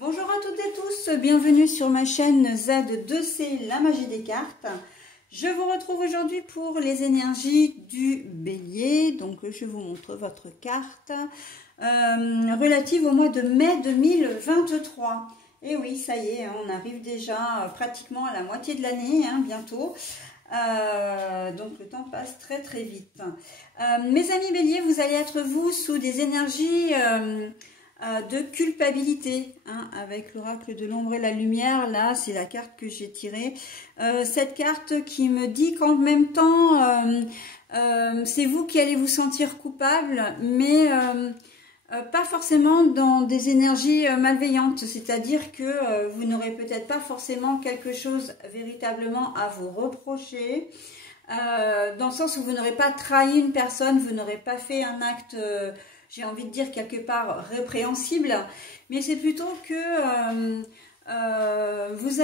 Bonjour à toutes et tous, bienvenue sur ma chaîne Z2C, la magie des cartes. Je vous retrouve aujourd'hui pour les énergies du bélier. Donc je vous montre votre carte relative au mois de mai 2023. Et oui, ça y est, on arrive déjà pratiquement à la moitié de l'année, bientôt. Donc le temps passe très très vite. Mes amis béliers, vous allez être vous sous des énergies de culpabilité, avec l'oracle de l'ombre et la lumière. Là, c'est la carte que j'ai tirée. Cette carte qui me dit qu'en même temps, c'est vous qui allez vous sentir coupable, mais pas forcément dans des énergies malveillantes. C'est-à-dire que vous n'aurez peut-être pas forcément quelque chose véritablement à vous reprocher. Dans le sens où vous n'aurez pas trahi une personne, vous n'aurez pas fait un acte... j'ai envie de dire quelque part répréhensible, mais c'est plutôt que vous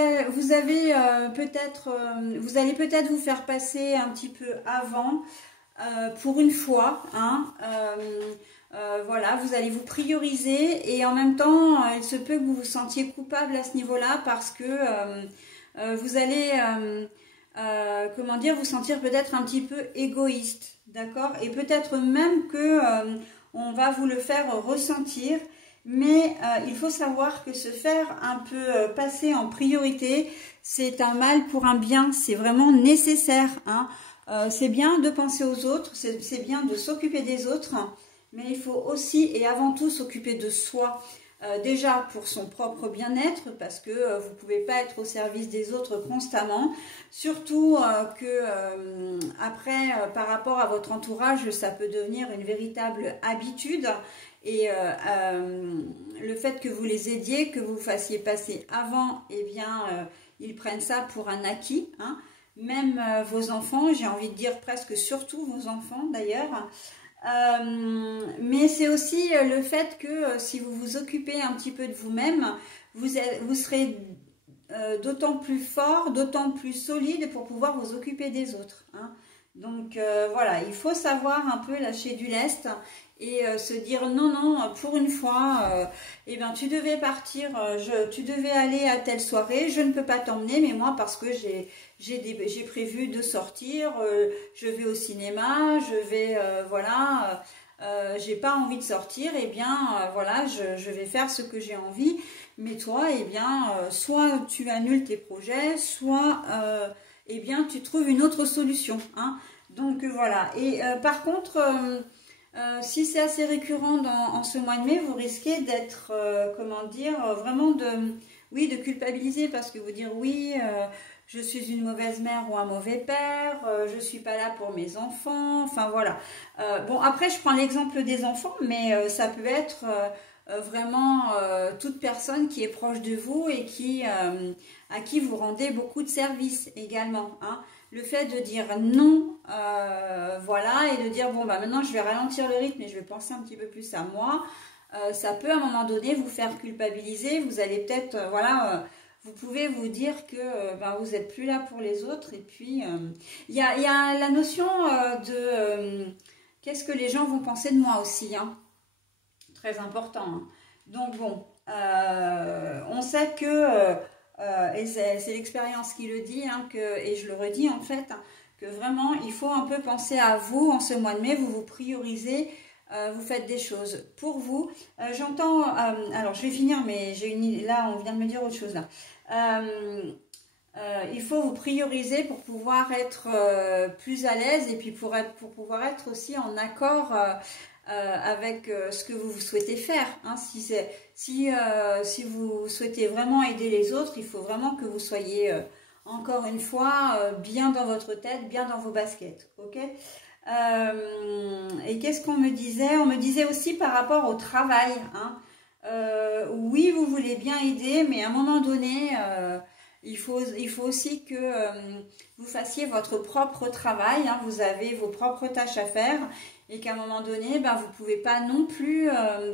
allez peut-être vous faire passer un petit peu avant pour une fois, voilà, vous allez vous prioriser et en même temps, il se peut que vous vous sentiez coupable à ce niveau-là parce que vous allez, comment dire, vous sentir peut-être un petit peu égoïste, d'accord? Et peut-être même que on va vous le faire ressentir, mais il faut savoir que se faire un peu passer en priorité, c'est un mal pour un bien, c'est vraiment nécessaire. C'est bien de penser aux autres, c'est bien de s'occuper des autres, mais il faut aussi et avant tout s'occuper de soi. Déjà pour son propre bien-être, parce que vous ne pouvez pas être au service des autres constamment, surtout que après par rapport à votre entourage, ça peut devenir une véritable habitude, et le fait que vous les aidiez, que vous fassiez passer avant, eh bien ils prennent ça pour un acquis, même vos enfants, j'ai envie de dire presque surtout vos enfants d'ailleurs. Mais c'est aussi le fait que si vous vous occupez un petit peu de vous-même, vous serez d'autant plus fort, d'autant plus solide pour pouvoir vous occuper des autres. Donc voilà, il faut savoir un peu lâcher du lest et se dire non, non, pour une fois, eh bien, tu devais partir, tu devais aller à telle soirée, je ne peux pas t'emmener, mais moi parce que j'ai prévu de sortir, je vais au cinéma, je vais, voilà, j'ai pas envie de sortir, et bien, voilà, je vais faire ce que j'ai envie, mais toi, eh bien, soit tu annules tes projets, soit, eh bien, tu trouves une autre solution, Donc, voilà. Et par contre... si c'est assez récurrent en ce mois de mai, vous risquez d'être, comment dire, vraiment de culpabiliser, parce que vous dire oui, je suis une mauvaise mère ou un mauvais père, je suis pas là pour mes enfants, enfin voilà. Bon, après je prends l'exemple des enfants, mais ça peut être vraiment toute personne qui est proche de vous et à qui vous rendez beaucoup de services également, Le fait de dire non, voilà, et de dire bon bah maintenant je vais ralentir le rythme et je vais penser un petit peu plus à moi, ça peut à un moment donné vous faire culpabiliser. Vous allez peut-être, voilà, vous pouvez vous dire que vous n'êtes plus là pour les autres. Et puis il y a la notion de qu'est-ce que les gens vont penser de moi aussi, très important. Donc bon, on sait que et c'est l'expérience qui le dit, et je le redis en fait, que vraiment il faut un peu penser à vous en ce mois de mai. Vous vous priorisez, vous faites des choses pour vous. J'entends, alors je vais finir, mais là on vient de me dire autre chose là. Il faut vous prioriser pour pouvoir être plus à l'aise, et puis pour pouvoir être aussi en accord avec ce que vous souhaitez faire. Si vous souhaitez vraiment aider les autres, il faut vraiment que vous soyez encore une fois bien dans votre tête, bien dans vos baskets, ok? Et qu'est-ce qu'on me disait? On me disait aussi par rapport au travail, oui, vous voulez bien aider, mais à un moment donné, il faut aussi que vous fassiez votre propre travail, vous avez vos propres tâches à faire, et qu'à un moment donné, vous ne pouvez pas non plus,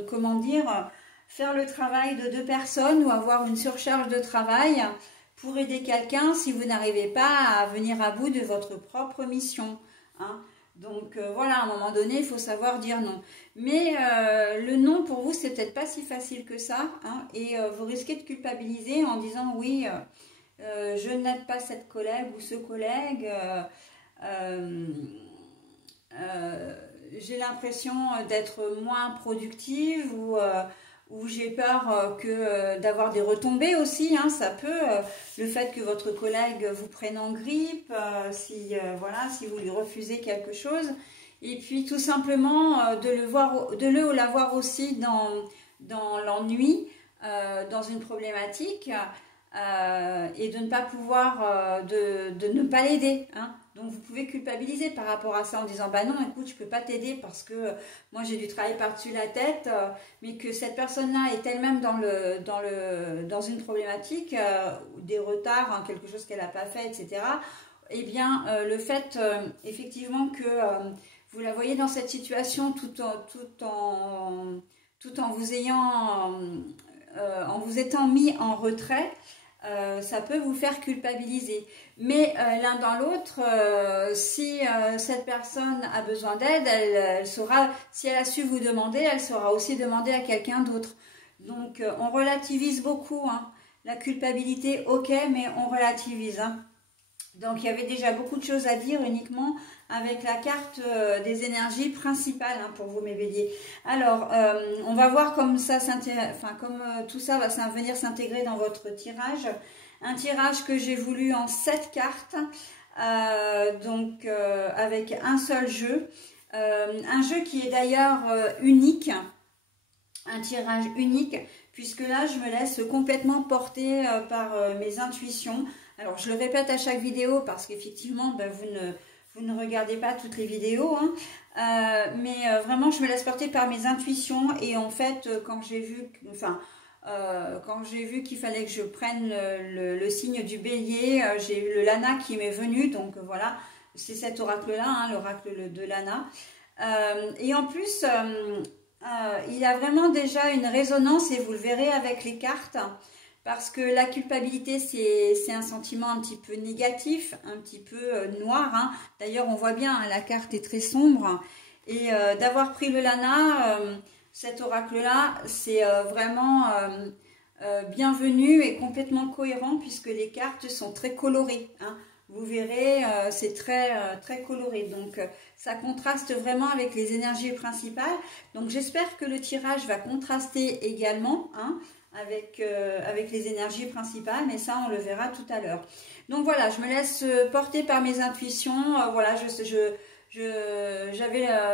comment dire, faire le travail de 2 personnes ou avoir une surcharge de travail pour aider quelqu'un si vous n'arrivez pas à venir à bout de votre propre mission. Donc voilà, à un moment donné, il faut savoir dire non. Mais le non pour vous, c'est peut-être pas si facile que ça, hein, et vous risquez de culpabiliser en disant oui, je n'aide pas cette collègue ou ce collègue. J'ai l'impression d'être moins productive ou j'ai peur d'avoir des retombées aussi, hein, ça peut, le fait que votre collègue vous prenne en grippe, voilà, si vous lui refusez quelque chose, et puis tout simplement de le ou la voir aussi dans l'ennui, dans une problématique, et de ne pas pouvoir, de ne pas l'aider, hein. Donc vous pouvez culpabiliser par rapport à ça en disant bah non, écoute, je peux pas t'aider parce que moi j'ai dû travailler par-dessus la tête, mais que cette personne-là est elle-même dans une problématique, des retards, hein, quelque chose qu'elle n'a pas fait, etc. Eh bien le fait effectivement que vous la voyez dans cette situation tout en vous en vous étant mis en retrait, ça peut vous faire culpabiliser. Mais l'un dans l'autre, si cette personne a besoin d'aide, elle saura, si elle a su vous demander, elle saura aussi demander à quelqu'un d'autre. Donc on relativise beaucoup, hein. La culpabilité, ok, mais on relativise, hein. Donc il y avait déjà beaucoup de choses à dire uniquement avec la carte des énergies principales, hein, pour vous mes béliers. Alors on va voir comme ça tout ça va venir s'intégrer dans votre tirage. Un tirage que j'ai voulu en 7 cartes, avec un seul jeu. Un jeu qui est d'ailleurs unique, un tirage unique, puisque là je me laisse complètement porter par mes intuitions. Alors je le répète à chaque vidéo parce qu'effectivement ben, vous ne regardez pas toutes les vidéos, hein. Mais vraiment je me laisse porter par mes intuitions, et en fait quand j'ai vu qu'il fallait que je prenne le signe du bélier, j'ai eu le Lana qui m'est venu, donc voilà, c'est cet oracle-là, hein, l'oracle de Lana. Et en plus, il a vraiment déjà une résonance, et vous le verrez avec les cartes, parce que la culpabilité, c'est un sentiment un petit peu négatif, un petit peu noir, hein. D'ailleurs, on voit bien, hein, la carte est très sombre, et d'avoir pris le Lana... cet oracle-là, c'est vraiment bienvenu et complètement cohérent, puisque les cartes sont très colorées, hein. Vous verrez, c'est très coloré. Donc, ça contraste vraiment avec les énergies principales. Donc, j'espère que le tirage va contraster également, hein, avec les énergies principales. Mais ça, on le verra tout à l'heure. Donc, voilà, je me laisse porter par mes intuitions. Voilà,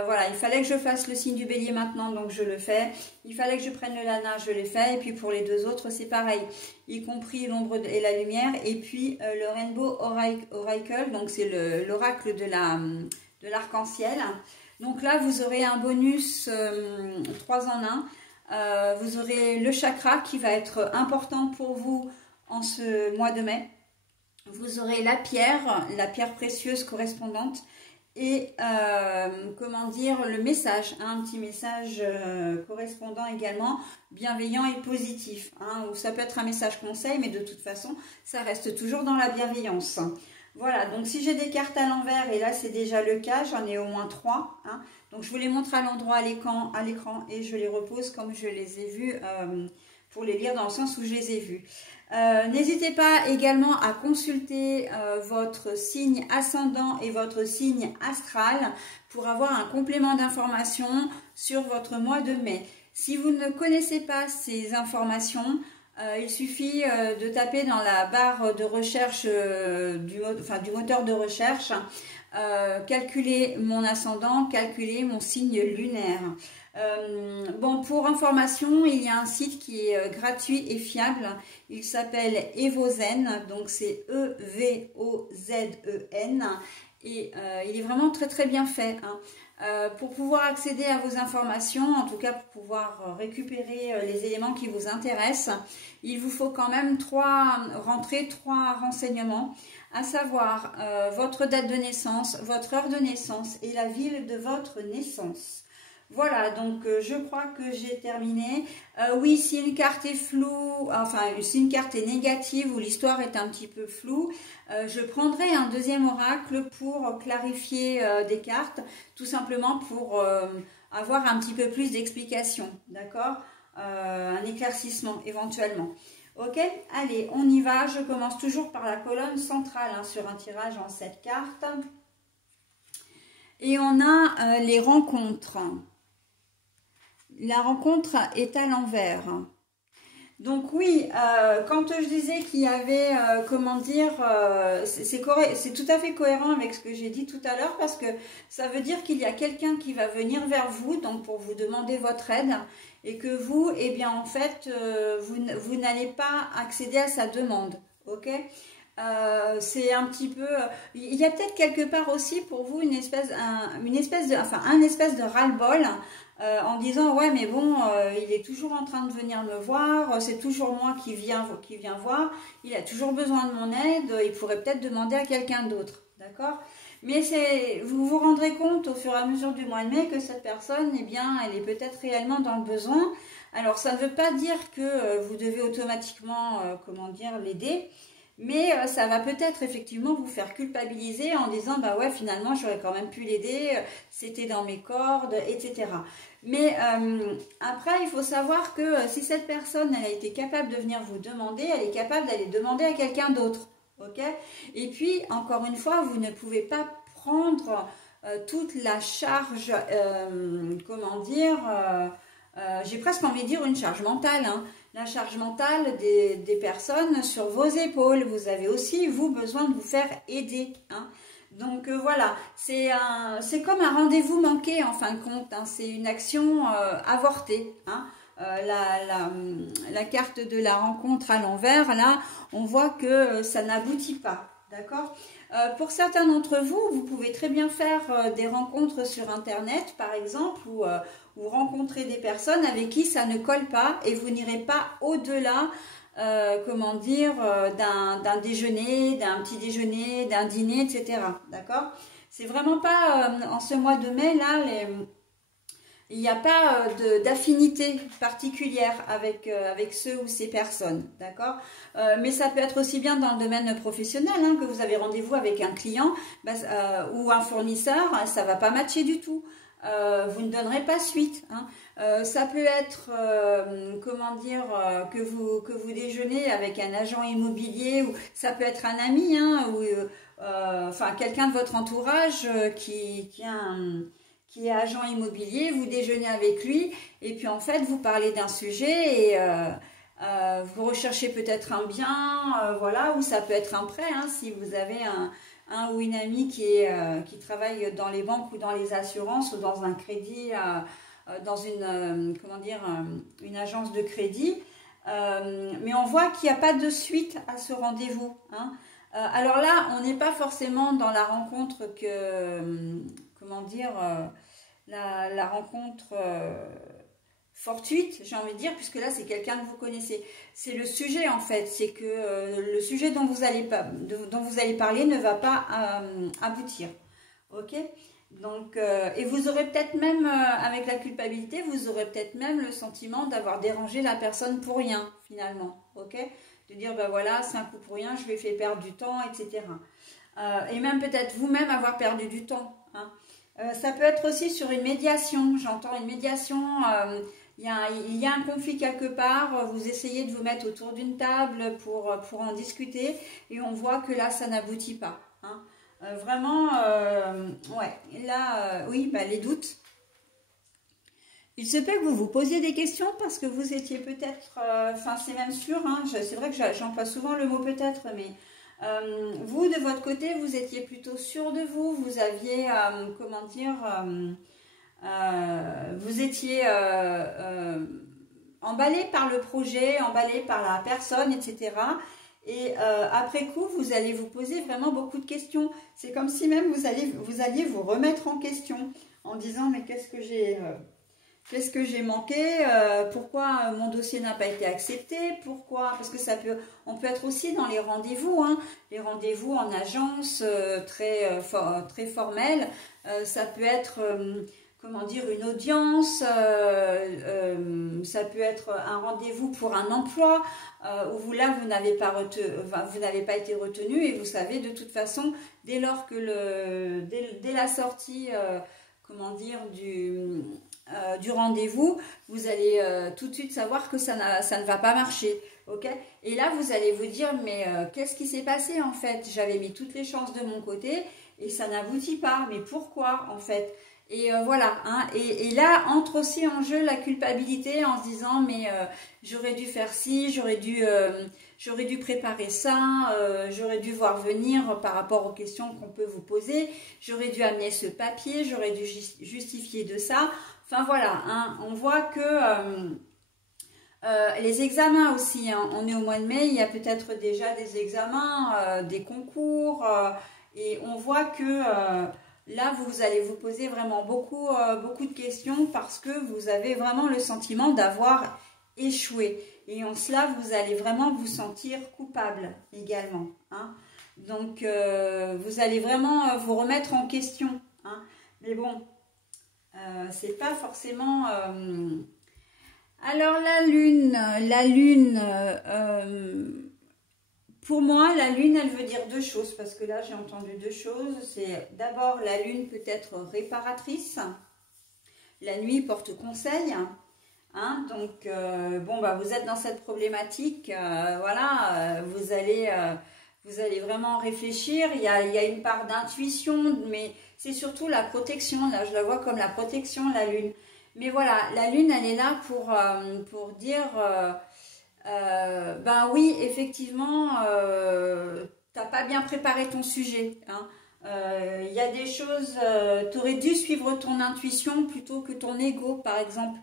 voilà, il fallait que je fasse le signe du bélier maintenant, donc je le fais. Il fallait que je prenne le Lana, je l'ai fait. Et puis pour les deux autres, c'est pareil, y compris l'ombre et la lumière. Et puis le Rainbow Oracle, donc c'est l'oracle de l'arc-en-ciel. Donc là, vous aurez un bonus 3 en 1. Vous aurez le chakra qui va être important pour vous en ce mois de mai. Vous aurez la pierre précieuse correspondante. Et comment dire, le message, hein, un petit message correspondant également, bienveillant et positif, hein, ou ça peut être un message conseil, mais de toute façon, ça reste toujours dans la bienveillance. Voilà, donc si j'ai des cartes à l'envers, et là c'est déjà le cas, j'en ai au moins 3, hein, donc je vous les montre à l'endroit à l'écran et je les repose comme je les ai vus pour les lire dans le sens où je les ai vus. N'hésitez pas également à consulter votre signe ascendant et votre signe astral pour avoir un complément d'information sur votre mois de mai. Si vous ne connaissez pas ces informations, il suffit de taper dans la barre de recherche du moteur de recherche, calculer mon ascendant, calculer mon signe lunaire. Bon, pour information, il y a un site qui est gratuit et fiable. Il s'appelle Evozen, donc c'est E-V-O-Z-E-N, et il est vraiment très bien fait, hein. Pour pouvoir accéder à vos informations, en tout cas pour pouvoir récupérer les éléments qui vous intéressent, il vous faut quand même rentrer trois renseignements, à savoir votre date de naissance, votre heure de naissance et la ville de votre naissance. Voilà, donc je crois que j'ai terminé. Oui, si une carte est floue, enfin si une carte est négative ou l'histoire est un petit peu floue, je prendrai un deuxième oracle pour clarifier des cartes, tout simplement pour avoir un petit peu plus d'explication, d'accord? Un éclaircissement éventuellement. Ok, allez, on y va. Je commence toujours par la colonne centrale hein, sur un tirage en 7 cartes. Et on a les rencontres. La rencontre est à l'envers. Donc oui, quand je disais qu'il y avait, comment dire, c'est tout à fait cohérent avec ce que j'ai dit tout à l'heure parce que ça veut dire qu'il y a quelqu'un qui va venir vers vous, donc pour vous demander votre aide et que vous, eh bien en fait, vous n'allez pas accéder à sa demande, ok? C'est un petit peu, il y a peut-être quelque part aussi pour vous un espèce de ras-le-bol en disant ouais mais bon il est toujours en train de venir me voir, c'est toujours moi qui vient voir, il a toujours besoin de mon aide, il pourrait peut-être demander à quelqu'un d'autre, d'accord? Mais vous vous rendrez compte au fur et à mesure du mois de mai que cette personne, eh bien, elle est peut-être réellement dans le besoin. Alors ça ne veut pas dire que vous devez automatiquement, comment dire, l'aider. Mais ça va peut-être effectivement vous faire culpabiliser en disant bah ouais finalement j'aurais quand même pu l'aider, c'était dans mes cordes, etc. Mais après il faut savoir que si cette personne elle a été capable de venir vous demander, elle est capable d'aller demander à quelqu'un d'autre, ok? Et puis encore une fois vous ne pouvez pas prendre toute la charge, comment dire, j'ai presque envie de dire une charge mentale, hein. La charge mentale des personnes sur vos épaules. Vous avez aussi, vous, besoin de vous faire aider. Hein. Donc voilà, c'est comme un rendez-vous manqué en fin de compte. Hein. C'est une action avortée. Hein. La carte de la rencontre à l'envers, là, on voit que ça n'aboutit pas. D'accord ? Pour certains d'entre vous, vous pouvez très bien faire des rencontres sur Internet, par exemple, ou rencontrer des personnes avec qui ça ne colle pas et vous n'irez pas au-delà, comment dire, d'un déjeuner, d'un petit déjeuner, d'un dîner, etc. D'accord? C'est vraiment pas, en ce mois de mai, là, il n'y a pas d'affinité particulière avec ceux ou ces personnes, d'accord? Mais ça peut être aussi bien dans le domaine professionnel, hein, que vous avez rendez-vous avec un client ou un fournisseur, ça ne va pas matcher du tout. Vous ne donnerez pas suite. Hein. Ça peut être, comment dire, que vous déjeunez avec un agent immobilier, ou ça peut être un ami, hein, ou enfin quelqu'un de votre entourage qui est agent immobilier, vous déjeunez avec lui et puis en fait vous parlez d'un sujet et vous recherchez peut-être un bien, voilà, ou ça peut être un prêt, hein, si vous avez un ou une amie qui travaille dans les banques ou dans les assurances ou dans un crédit, dans comment dire, une agence de crédit. Mais on voit qu'il n'y a pas de suite à ce rendez-vous. Hein. Alors là, on n'est pas forcément dans la rencontre comment dire, la rencontre fortuite, j'ai envie de dire, puisque là c'est quelqu'un que vous connaissez. C'est le sujet en fait, c'est que le sujet dont vous allez parler ne va pas aboutir. Ok? Donc, et vous aurez peut-être même, avec la culpabilité, vous aurez peut-être même le sentiment d'avoir dérangé la personne pour rien, finalement. Ok? De dire, ben voilà, c'est un coup pour rien, je lui ai fait perdre du temps, etc. Et même peut-être vous-même avoir perdu du temps. Hein. Ça peut être aussi sur une médiation. J'entends une médiation, il y a un conflit quelque part, vous essayez de vous mettre autour d'une table pour en discuter et on voit que là, ça n'aboutit pas. Hein. Vraiment, ouais, là, oui, bah, les doutes. Il se peut que vous vous posiez des questions parce que vous étiez peut-être, enfin c'est même sûr, hein, c'est vrai que j'emploie souvent le mot peut-être, mais vous de votre côté, vous étiez plutôt sûr de vous, vous aviez, comment dire, vous étiez emballé par le projet, emballé par la personne, etc. Et après coup, vous allez vous poser vraiment beaucoup de questions. C'est comme si même vous alliez vous remettre en question en disant mais qu'est-ce que j'ai manqué, pourquoi mon dossier n'a pas été accepté, pourquoi, parce que on peut être aussi dans les rendez-vous, hein, les rendez-vous en agence très formels, ça peut être comment dire, une audience, ça peut être un rendez-vous pour un emploi, où vous là, vous n'avez pas été retenu et vous savez de toute façon, dès lors que dès la sortie, comment dire, du rendez-vous, vous allez tout de suite savoir que ça ne va pas marcher. Ok? Et là, vous allez vous dire, mais qu'est-ce qui s'est passé en fait? J'avais mis toutes les chances de mon côté et ça n'aboutit pas. Mais pourquoi en fait? Et voilà, hein, et là entre aussi en jeu la culpabilité en se disant mais j'aurais dû faire ci, j'aurais dû préparer ça, j'aurais dû voir venir par rapport aux questions qu'on peut vous poser, j'aurais dû amener ce papier, j'aurais dû justifier de ça. Enfin voilà, hein, on voit que les examens aussi, hein, on est au mois de mai, il y a peut-être déjà des examens, des concours, et on voit que là, vous allez vous poser vraiment beaucoup de questions parce que vous avez vraiment le sentiment d'avoir échoué. Et en cela, vous allez vraiment vous sentir coupable également. Hein. Donc, vous allez vraiment vous remettre en question. Hein. Mais bon, c'est pas forcément... Alors, la lune... Pour moi, la lune, elle veut dire deux choses, parce que là, j'ai entendu deux choses. C'est d'abord, la lune peut être réparatrice. La nuit porte conseil. Hein, donc, bon, bah, vous êtes dans cette problématique. Voilà, vous allez vraiment réfléchir. Il y a une part d'intuition, mais c'est surtout la protection. Là, je la vois comme la protection, la lune. Mais voilà, la lune, elle est là pour dire... ben oui, effectivement, t'as pas bien préparé ton sujet. Hein. Y a des choses, tu aurais dû suivre ton intuition plutôt que ton ego, par exemple.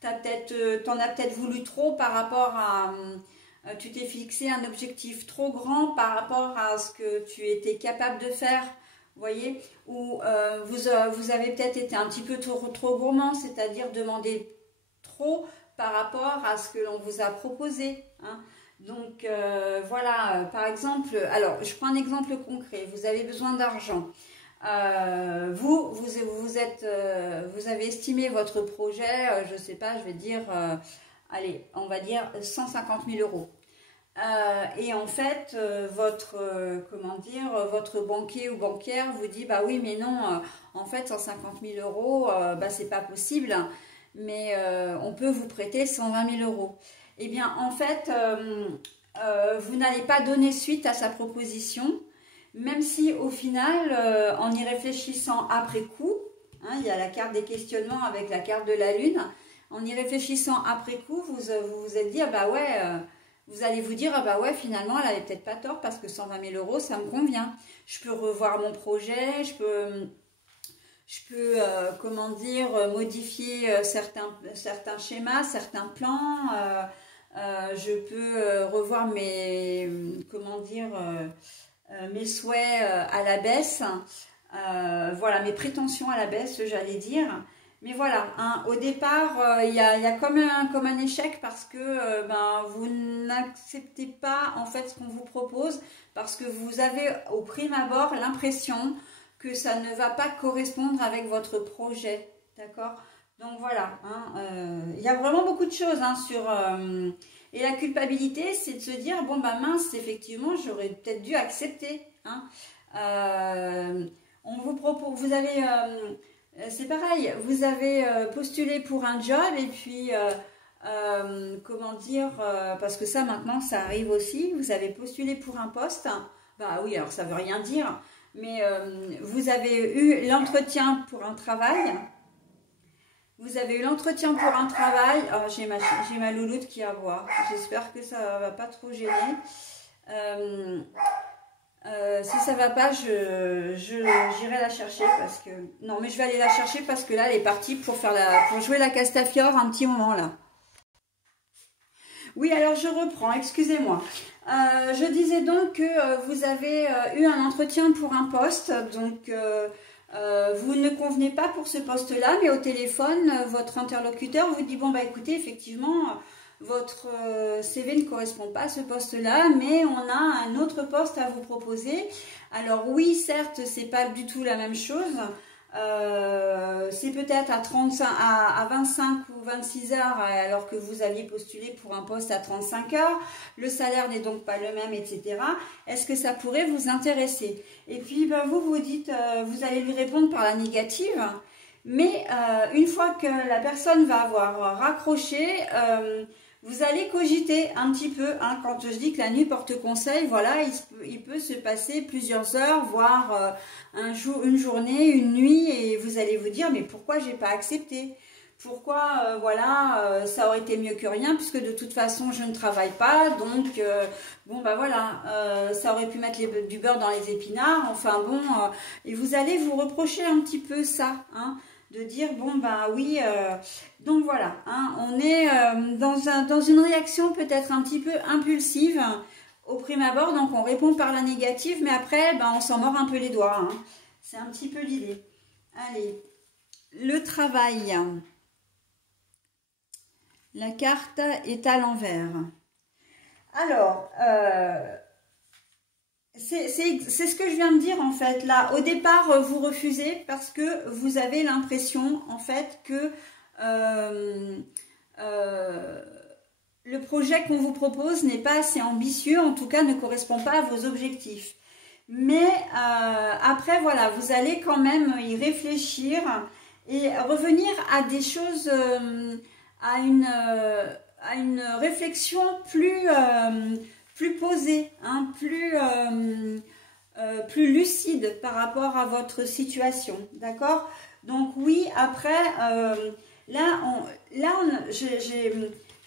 T'en as peut-être voulu trop par rapport à... tu t'es fixé un objectif trop grand par rapport à ce que tu étais capable de faire. Vous voyez, ou vous avez peut-être été un petit peu trop gourmand, c'est-à-dire demander trop par rapport à ce que l'on vous a proposé. Hein. Donc, voilà, par exemple, alors, je prends un exemple concret. Vous avez besoin d'argent. Vous avez estimé votre projet, je ne sais pas, je vais dire, allez, on va dire 150 000 euros. Et en fait, votre banquier ou banquière vous dit, bah oui, mais non, en fait, 150 000 euros, bah, c'est pas possible. Mais on peut vous prêter 120 000 euros. Eh bien, en fait, vous n'allez pas donner suite à sa proposition, même si au final, en y réfléchissant après coup, hein, il y a la carte des questionnements avec la carte de la lune, en y réfléchissant après coup, vous vous êtes dit, ah bah ouais, vous allez vous dire, ah bah ouais, finalement, elle avait peut-être pas tort parce que 120 000 euros, ça me convient. Je peux revoir mon projet, je peux comment dire, modifier certains schémas, certains plans. Je peux revoir mes souhaits à la baisse. Voilà, mes prétentions à la baisse, j'allais dire. Mais voilà, hein, au départ, il y a comme un échec parce que vous n'acceptez pas en fait ce qu'on vous propose parce que vous avez au prime abord l'impression que ça ne va pas correspondre avec votre projet, d'accord? Donc voilà, hein, y a vraiment beaucoup de choses hein, et la culpabilité, c'est de se dire, bon bah mince, effectivement, j'aurais peut-être dû accepter. Hein. On vous propose, vous avez, c'est pareil, vous avez postulé pour un job et puis, comment dire, parce que ça maintenant, ça arrive aussi, vous avez postulé pour un poste, bah oui, alors ça veut rien dire, mais vous avez eu l'entretien pour un travail. Vous avez eu l'entretien pour un travail. Oh, j'ai ma louloute qui aboie. J'espère que ça ne va pas trop gêner. Si ça ne va pas, j'irai la chercher parce que... Non, mais je vais aller la chercher parce que là, elle est partie pour jouer la Castafiore un petit moment là. Oui, alors je reprends, excusez-moi. Je disais donc que vous avez eu un entretien pour un poste, donc vous ne convenez pas pour ce poste-là, mais au téléphone, votre interlocuteur vous dit, bon bah écoutez, effectivement, votre CV ne correspond pas à ce poste-là, mais on a un autre poste à vous proposer. Alors oui, certes, c'est pas du tout la même chose, c'est peut-être à 25 ou 26 heures alors que vous aviez postulé pour un poste à 35 heures. Le salaire n'est donc pas le même, etc. Est-ce que ça pourrait vous intéresser? Et puis ben, vous dites, vous allez lui répondre par la négative. Mais une fois que la personne va avoir raccroché, vous allez cogiter un petit peu. Hein, quand je dis que la nuit porte conseil, voilà, il peut se passer plusieurs heures, voire une journée, une nuit, et vous allez vous dire, mais pourquoi j'ai pas accepté? Pourquoi, voilà, ça aurait été mieux que rien, puisque de toute façon, je ne travaille pas, donc, bon, bah voilà, ça aurait pu mettre du beurre dans les épinards, enfin bon, et vous allez vous reprocher un petit peu ça, hein, de dire, bon, bah oui, donc voilà, hein, on est dans une réaction peut-être un petit peu impulsive au prime abord, donc on répond par la négative, mais après, ben, on s'en mord un peu les doigts, hein. C'est un petit peu l'idée. Allez, le travail. La carte est à l'envers. Alors, c'est ce que je viens de dire en fait. Là, au départ, vous refusez parce que vous avez l'impression en fait que le projet qu'on vous propose n'est pas assez ambitieux, en tout cas ne correspond pas à vos objectifs. Mais après, voilà, vous allez quand même y réfléchir et revenir à des choses, à une réflexion plus posée, hein, plus lucide par rapport à votre situation, d'accord? Donc oui, après,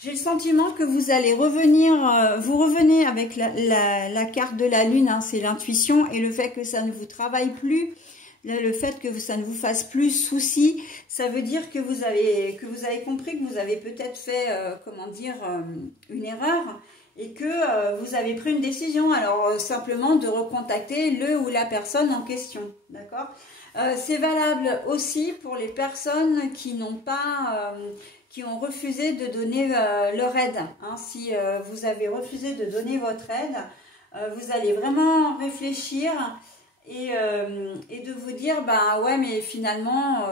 j'ai le sentiment que vous allez revenir, vous revenez avec la carte de la lune, hein, c'est l'intuition et le fait que ça ne vous travaille plus, le fait que ça ne vous fasse plus souci, ça veut dire que vous avez compris que vous avez peut-être fait, comment dire, une erreur et que vous avez pris une décision. Alors simplement de recontacter le ou la personne en question, d'accord? C'est valable aussi pour les personnes qui n'ont pas, qui ont refusé de donner leur aide. Hein. Si vous avez refusé de donner votre aide, vous allez vraiment réfléchir et de vous dire, bah ouais, mais finalement,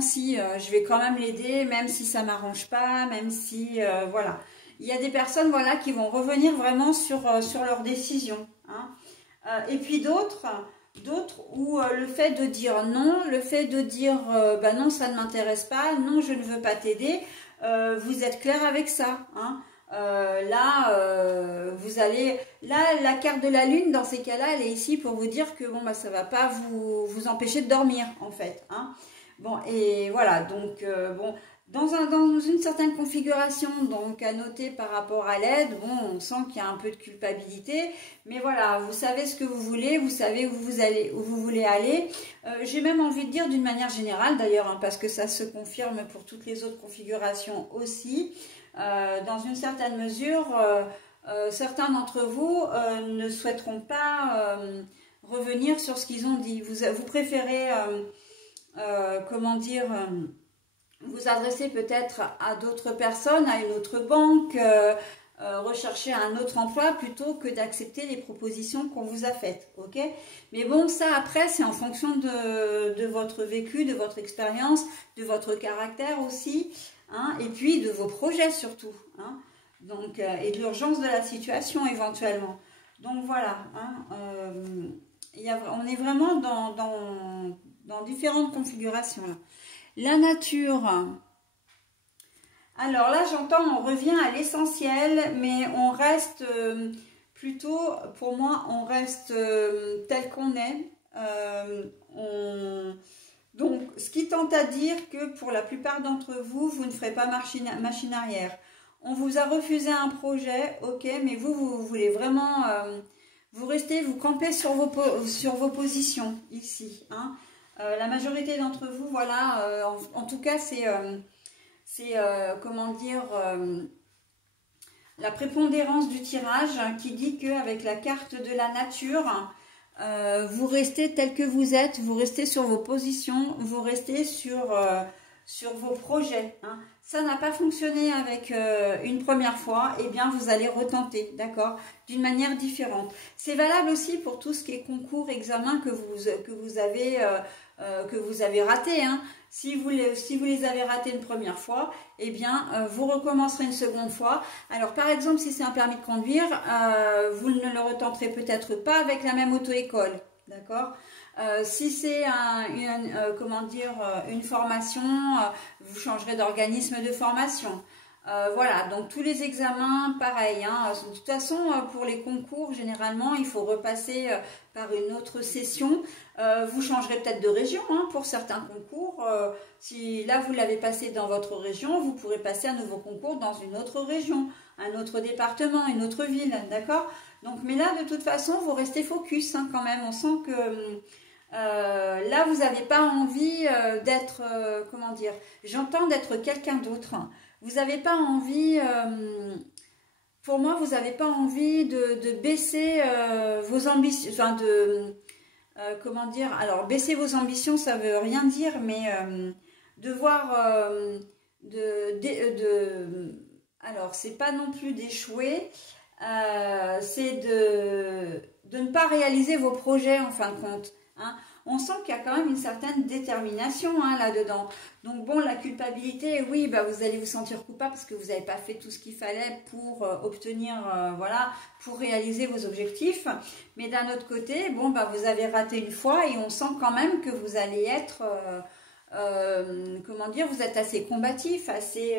si, je vais quand même l'aider, même si ça m'arrange pas, même si, voilà. Il y a des personnes, voilà, qui vont revenir vraiment sur leur décision. Hein. Et puis d'autres où le fait de dire non, le fait de dire bah non, ça ne m'intéresse pas, non, je ne veux pas t'aider, vous êtes clair avec ça. Hein. Vous allez, là, la carte de la lune, dans ces cas-là, elle est ici pour vous dire que bon, bah, ça ne va pas vous empêcher de dormir, en fait. Hein. Bon, et voilà, donc, bon, dans une certaine configuration, donc à noter par rapport à l'aide, bon, on sent qu'il y a un peu de culpabilité, mais voilà, vous savez ce que vous voulez, vous savez où vous voulez aller. J'ai même envie de dire d'une manière générale, d'ailleurs, hein, parce que ça se confirme pour toutes les autres configurations aussi, dans une certaine mesure, certains d'entre vous ne souhaiteront pas revenir sur ce qu'ils ont dit. Vous préférez, comment dire, vous adresser peut-être à d'autres personnes, à une autre banque, rechercher un autre emploi plutôt que d'accepter les propositions qu'on vous a faites, ok? Mais bon, ça après, c'est en fonction de votre vécu, de votre expérience, de votre caractère aussi, hein, et puis de vos projets surtout, hein, donc, et de l'urgence de la situation éventuellement. Donc voilà, hein, on est vraiment dans différentes configurations là. La nature. Alors là, j'entends, on revient à l'essentiel, mais on reste plutôt, pour moi, on reste tel qu'on est. Donc, ce qui tente à dire que pour la plupart d'entre vous, vous ne ferez pas machine arrière. On vous a refusé un projet, ok, mais vous voulez vraiment, vous campez sur vos positions ici, hein. La majorité d'entre vous, voilà, en tout cas, c'est comment dire, la prépondérance du tirage qui dit qu'avec la carte de la nature, vous restez tel que vous êtes, vous restez sur vos positions, vous restez sur vos projets. Hein. Ça n'a pas fonctionné avec une première fois, et bien vous allez retenter, d'accord, d'une manière différente. C'est valable aussi pour tout ce qui est concours, examen que vous avez que vous avez ratés. Hein. Si vous les avez ratés une première fois, eh bien, vous recommencerez une seconde fois. Alors, par exemple, si c'est un permis de conduire, vous ne le retenterez peut-être pas avec la même auto-école, d'accord ? Si c'est une formation, vous changerez d'organisme de formation. Voilà, donc tous les examens, pareil. Hein. De toute façon, pour les concours, généralement, il faut repasser par une autre session. Vous changerez peut-être de région hein, pour certains concours. Si là, vous l'avez passé dans votre région, vous pourrez passer un nouveau concours dans une autre région, un autre département, une autre ville, d'accord? Donc, mais là, de toute façon, vous restez focus hein, quand même. On sent que là, vous n'avez pas envie d'être, comment dire, j'entends d'être quelqu'un d'autre. Vous n'avez pas envie, pour moi, vous n'avez pas envie de baisser vos ambitions, enfin comment dire, alors baisser vos ambitions, ça veut rien dire, mais de voir, alors c'est pas non plus d'échouer, c'est de ne pas réaliser vos projets en fin de compte. Hein. On sent qu'il y a quand même une certaine détermination hein, là-dedans. Donc bon, la culpabilité, oui, bah, vous allez vous sentir coupable parce que vous n'avez pas fait tout ce qu'il fallait pour obtenir, voilà, pour réaliser vos objectifs. Mais d'un autre côté, bon, bah, vous avez raté une fois et on sent quand même que vous allez être, comment dire, vous êtes assez combatif, assez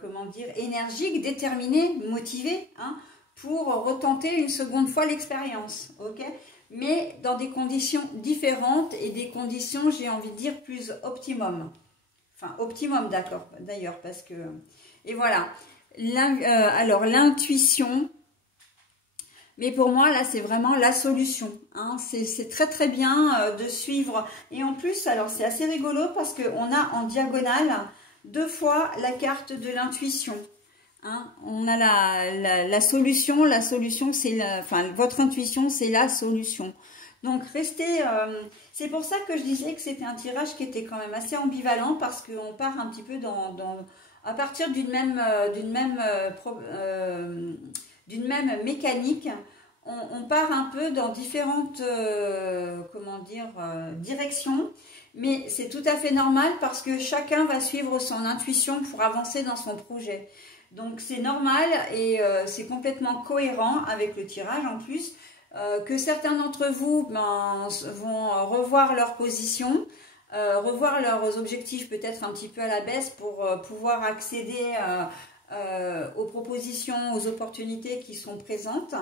comment dire, énergique, déterminé, motivé, hein, pour retenter une seconde fois l'expérience, ok ? Mais dans des conditions différentes et des conditions, j'ai envie de dire, plus optimum. Enfin, optimum, d'accord, d'ailleurs, parce que... Et voilà. Alors, l'intuition, mais pour moi, là, c'est vraiment la solution. Hein. C'est très, très bien de suivre. Et en plus, alors, c'est assez rigolo parce qu'on a en diagonale 2 fois la carte de l'intuition. Hein, on a la solution. La solution, c'est votre intuition, c'est la solution. Donc, restez... c'est pour ça que je disais que c'était un tirage qui était quand même assez ambivalent parce qu'on part un petit peu à partir d'une même mécanique. On part un peu dans différentes comment dire, directions. Mais c'est tout à fait normal parce que chacun va suivre son intuition pour avancer dans son projet. Donc c'est normal et c'est complètement cohérent avec le tirage en plus que certains d'entre vous vont revoir leur position, revoir leurs objectifs peut-être un petit peu à la baisse pour pouvoir accéder aux propositions, aux opportunités qui sont présentes.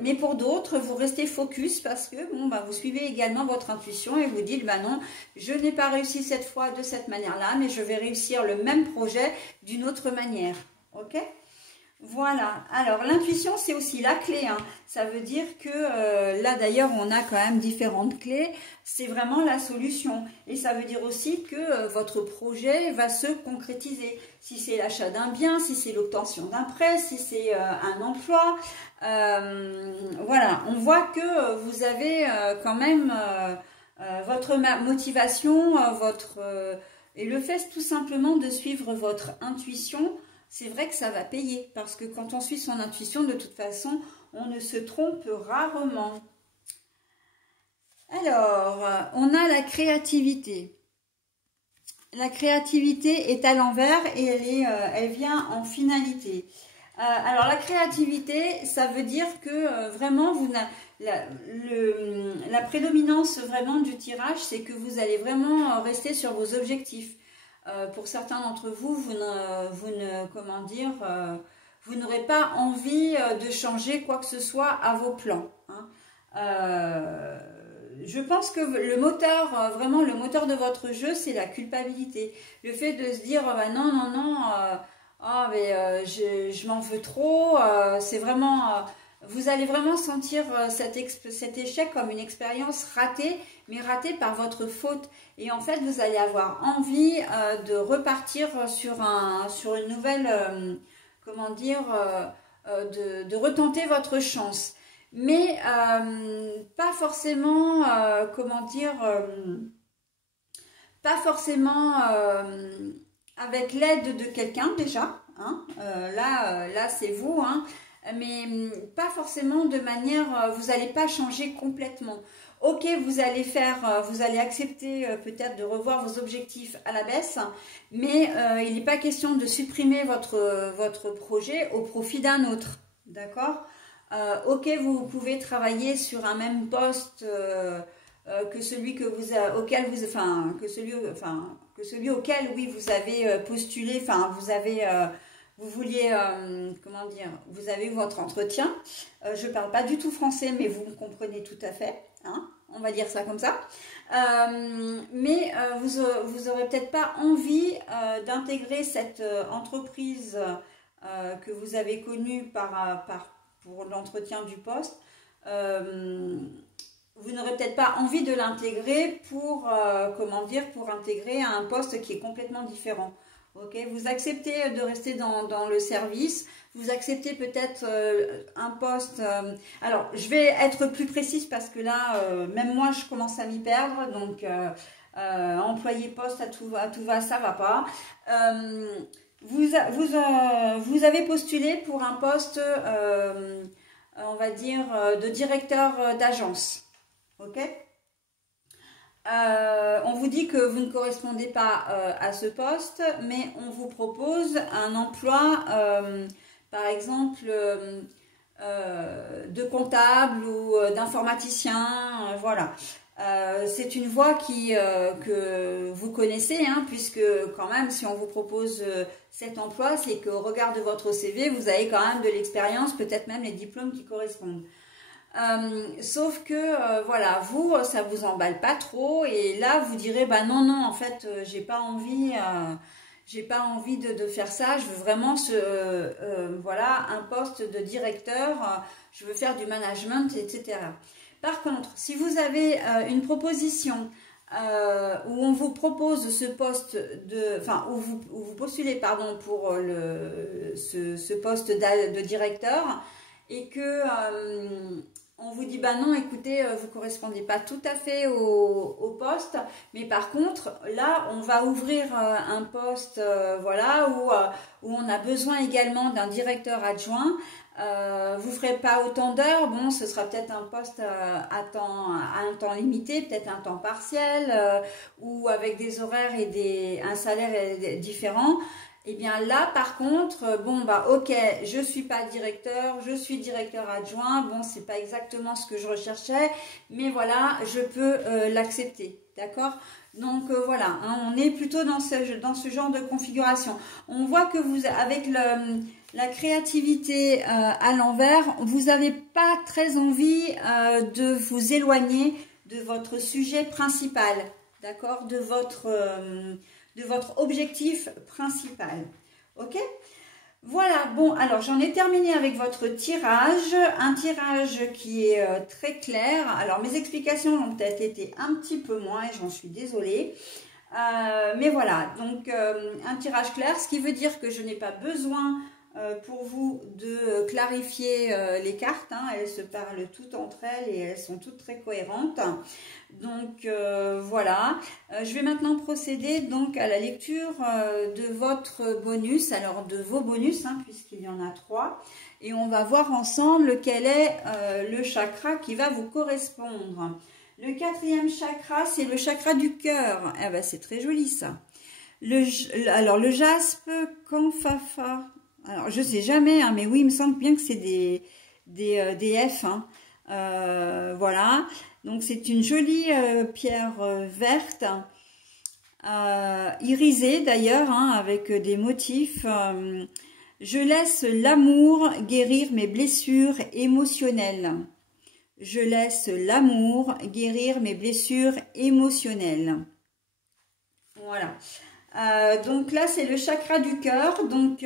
Mais pour d'autres, vous restez focus parce que bon, bah, vous suivez également votre intuition et vous dites bah non, je n'ai pas réussi cette fois de cette manière-là, mais je vais réussir le même projet d'une autre manière. Ok ? Voilà. Alors l'intuition, c'est aussi la clé. Hein. Ça veut dire que là d'ailleurs, on a quand même différentes clés. C'est vraiment la solution. Et ça veut dire aussi que votre projet va se concrétiser. Si c'est l'achat d'un bien, si c'est l'obtention d'un prêt, si c'est un emploi. Voilà, on voit que vous avez quand même votre motivation, et le fait tout simplement de suivre votre intuition, c'est vrai que ça va payer. Parce que quand on suit son intuition, de toute façon, on ne se trompe rarement. Alors, on a la créativité. La créativité est à l'envers et elle vient en finalité. Alors la créativité, ça veut dire que vraiment la prédominance vraiment du tirage, c'est que vous allez vraiment rester sur vos objectifs. Pour certains d'entre vous, vous n'aurez pas envie de changer quoi que ce soit à vos plans. Hein. Je pense que le moteur, vraiment le moteur de votre jeu, c'est la culpabilité. Le fait de se dire non, mais je m'en veux trop, c'est vraiment... vous allez vraiment sentir cet échec comme une expérience ratée, mais ratée par votre faute. Et en fait, vous allez avoir envie de repartir sur une nouvelle... comment dire de retenter votre chance. Mais pas forcément... comment dire pas forcément... avec l'aide de quelqu'un déjà, hein, là c'est vous, hein, mais pas forcément de manière, vous n'allez pas changer complètement. Ok, vous allez accepter peut-être de revoir vos objectifs à la baisse, mais il n'est pas question de supprimer votre projet au profit d'un autre, d'accord? Ok, vous pouvez travailler sur un même poste que celui auquel oui vous avez postulé, enfin vous vouliez comment dire, vous avez eu votre entretien. Je parle pas du tout français, mais vous me comprenez tout à fait, hein, on va dire ça comme ça. Mais vous aurez peut-être pas envie d'intégrer cette entreprise que vous avez connue pour l'entretien du poste. Vous n'aurez peut-être pas envie de l'intégrer pour, comment dire, pour intégrer un poste qui est complètement différent. Ok, vous acceptez de rester dans le service, vous acceptez peut-être un poste. Alors, je vais être plus précise parce que là, même moi, je commence à m'y perdre. Donc, employé poste à tout va, ça va pas. Vous avez postulé pour un poste, on va dire, de directeur d'agence. Ok. On vous dit que vous ne correspondez pas à ce poste, mais on vous propose un emploi, par exemple, de comptable ou d'informaticien, voilà. C'est une voie que vous connaissez, hein, puisque quand même, si on vous propose cet emploi, c'est qu'au regard de votre CV, vous avez quand même de l'expérience, peut-être même les diplômes qui correspondent. Sauf que voilà, vous ça vous emballe pas trop et là vous direz bah non en fait j'ai pas envie de faire ça, je veux vraiment voilà un poste de directeur, je veux faire du management, etc. Par contre, si vous avez une proposition où on vous propose ce poste où vous postulez pardon pour ce poste de directeur et que on vous dit bah non écoutez vous correspondez pas tout à fait au poste, mais par contre là on va ouvrir un poste voilà où on a besoin également d'un directeur adjoint, vous ferez pas autant d'heures, bon ce sera peut-être un poste à un temps limité, peut-être un temps partiel ou avec des horaires et un salaire différent. Et bien là, par contre, bon bah ok, je suis pas directeur, je suis directeur adjoint. Bon, c'est pas exactement ce que je recherchais, mais voilà, je peux l'accepter, d'accord? Donc voilà, hein, on est plutôt dans ce genre de configuration. On voit que vous, avec la créativité à l'envers, vous n'avez pas très envie de vous éloigner de votre sujet principal, d'accord? De votre objectif principal. Ok? Voilà, bon, alors j'en ai terminé avec votre tirage, un tirage qui est très clair. Alors mes explications ont peut-être été un petit peu moins et j'en suis désolée. Mais voilà, donc un tirage clair, ce qui veut dire que je n'ai pas besoin pour vous de clarifier les cartes, hein. Elles se parlent toutes entre elles et elles sont toutes très cohérentes. Donc voilà, je vais maintenant procéder donc à la lecture de votre bonus, alors de vos bonus, hein, puisqu'il y en a 3, et on va voir ensemble quel est le chakra qui va vous correspondre. Le 4e chakra, c'est le chakra du cœur. Eh ben, c'est très joli ça. Alors le jaspe Kanfafa. Alors je sais jamais, hein, mais oui, il me semble bien que c'est des F. Hein. Voilà. Donc c'est une jolie pierre verte, irisée d'ailleurs, hein, avec des motifs. Je laisse l'amour guérir mes blessures émotionnelles. Je laisse l'amour guérir mes blessures émotionnelles. Voilà. Donc là, c'est le chakra du cœur. Donc,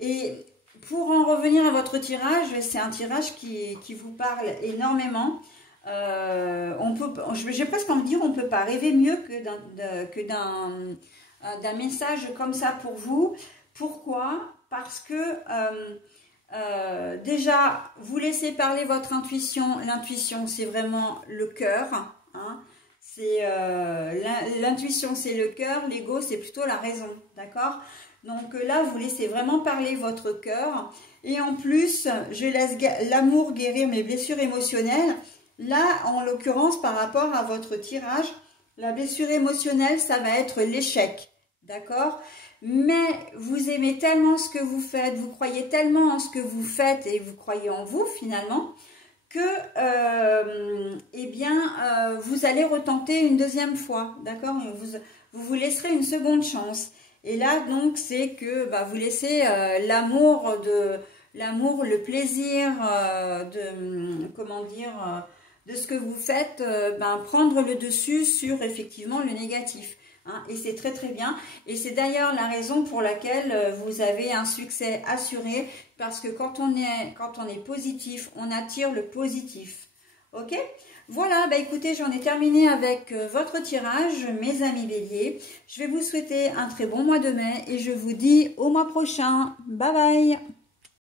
et pour en revenir à votre tirage, c'est un tirage qui vous parle énormément. J'ai presque envie de dire, on ne peut pas rêver mieux que d'un message comme ça pour vous. Pourquoi? Parce que déjà, vous laissez parler votre intuition. L'intuition, c'est vraiment le cœur. Hein. L'intuition, c'est le cœur. L'ego, c'est plutôt la raison. D'accord? Donc là, vous laissez vraiment parler votre cœur. Et en plus, je laisse l'amour guérir mes blessures émotionnelles. Là, en l'occurrence, par rapport à votre tirage, la blessure émotionnelle, ça va être l'échec, d'accord? Mais vous aimez tellement ce que vous faites, vous croyez tellement en ce que vous faites et vous croyez en vous finalement, que eh bien, vous allez retenter une deuxième fois, d'accord? Vous laisserez une seconde chance. Et là, donc, c'est que bah, vous laissez l'amour, le plaisir comment dire, de ce que vous faites, ben, prendre le dessus sur effectivement le négatif. Hein, et c'est très très bien. Et c'est d'ailleurs la raison pour laquelle vous avez un succès assuré, parce que quand on est positif, on attire le positif. Ok? Voilà, bah écoutez, j'en ai terminé avec votre tirage, mes amis béliers. Je vais vous souhaiter un très bon mois de mai et je vous dis au mois prochain. Bye bye!